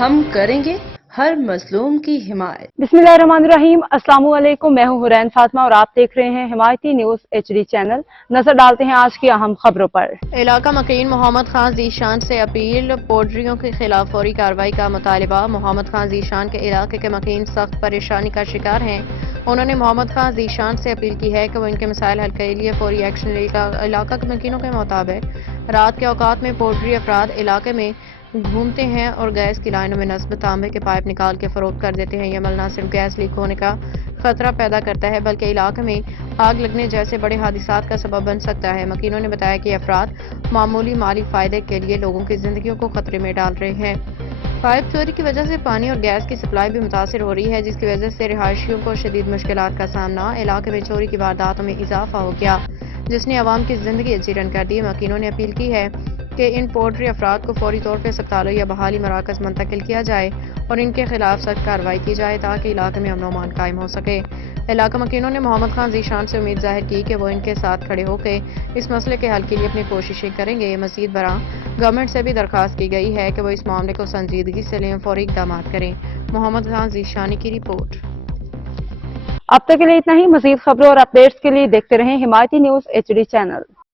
ہم کریں گے ہر مظلوم کی حمایت۔ بسم اللہ الرحمن الرحیم، السلام علیکم، میں ہوں حرین فاطمہ اور آپ دیکھ رہے ہیں حمایتی نیوز HD چینل۔ نظر ڈالتے ہیں آج کی اہم خبروں پر۔ علاقہ مکین محمد خان ذیشان سے اپیل، پوڈریوں کے خلاف فوری کارروائی کا مطالبہ۔ محمد خان ذیشان کے علاقے کے مکین سخت پریشانی کا شکار ہیں۔ انہوں نے محمد خان ذیشان سے اپیل کی ہے کہ وہ ان کے مسائل حل کے لیے فوری ایکشن لے۔ علاقہ کے مکینوں کے مطابق رات کے اوقات میں پوڈری افراد علاقے میں گھومتے ہیں اور گیس کی لائنوں میں نصب تانبے کے پائپ نکال کے فروخت کر دیتے ہیں۔ یہ عمل نہ صرف گیس لیک ہونے کا خطرہ پیدا کرتا ہے بلکہ علاقے میں آگ لگنے جیسے بڑے حادثات کا سبب بن سکتا ہے۔ مکینوں نے بتایا کہ افراد معمولی مالی فائدے کے لیے لوگوں کی زندگیوں کو خطرے میں ڈال رہے ہیں۔ پائپ چوری کی وجہ سے پانی اور گیس کی سپلائی بھی متاثر ہو رہی ہے، جس کی وجہ سے رہائشیوں کو شدید مشکلات کا سامنا۔ علاقے میں چوری کی وارداتوں میں اضافہ ہو گیا جس نے عوام کی زندگی چیرن کر دی۔ مکینوں نے اپیل کی ہے کہ ان پوڈری افراد کو فوری طور پر اسپتالوں یا بحالی مراکز منتقل کیا جائے اور ان کے خلاف سخت کارروائی کی جائے تاکہ علاقے میں امن و امان قائم ہو سکے۔ علاقہ مکینوں نے محمد خان ذیشان سے امید ظاہر کی کہ وہ ان کے ساتھ کھڑے ہو کے اس مسئلے کے حل کے لیے اپنی کوششیں کریں گے۔ مزید برآں گورنمنٹ سے بھی درخواست کی گئی ہے کہ وہ اس معاملے کو سنجیدگی سے لیں، فوری اقدامات کریں۔ محمد خان ذیشانی کی رپورٹ۔ اب تک کے لیے اتنا ہی۔ مزید خبروں اور اپڈیٹس کے لیے دیکھتے رہیں حمایتی نیوز HD چینل۔